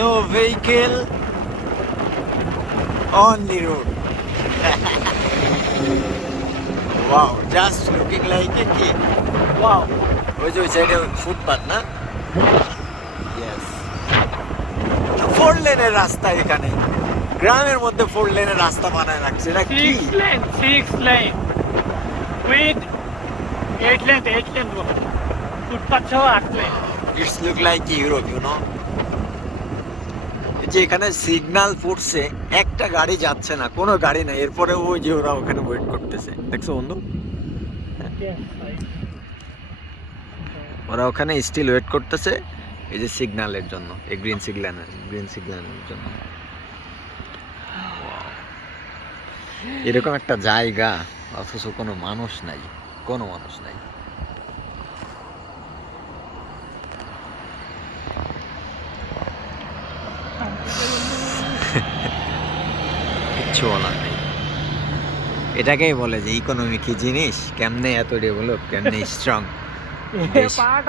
No vehicle on the road. Wow, just looking like a kid. Wow. ওই যে ওই সাইডে ফুটপাথ না? Yes. 4 লেনের রাস্তা এখানে। গ্রামের মধ্যে 4 লেনের রাস্তা বানায় রাখছে এটা কি? 6 lane with 8 lane bro. Footpath সহ 8 lane. It's look like Europe, you know. যে এখানে সিগন্যাল পড়ছে, একটা গাড়ি যাচ্ছে না, কোনো গাড়ি নাই, এরপরে ওই যে ওরা ওখানে ওয়েট করতেছে, দেখছো বন্ধু? ওরা ওখানে স্টিল ওয়েট করতেছে এই যে সিগন্যালের জন্য, এই গ্রিন সিগন্যালের জন্য। এরকম একটা জায়গা অথচ কোনো মানুষ নাই, কোনো মানুষ নাই। কিচ্ছু বলার নেই। এটাকেই বলে যে ইকোনমি কি জিনিস, কেমনে এত ডেভেলপ, কেমনে স্ট্রং দেশ।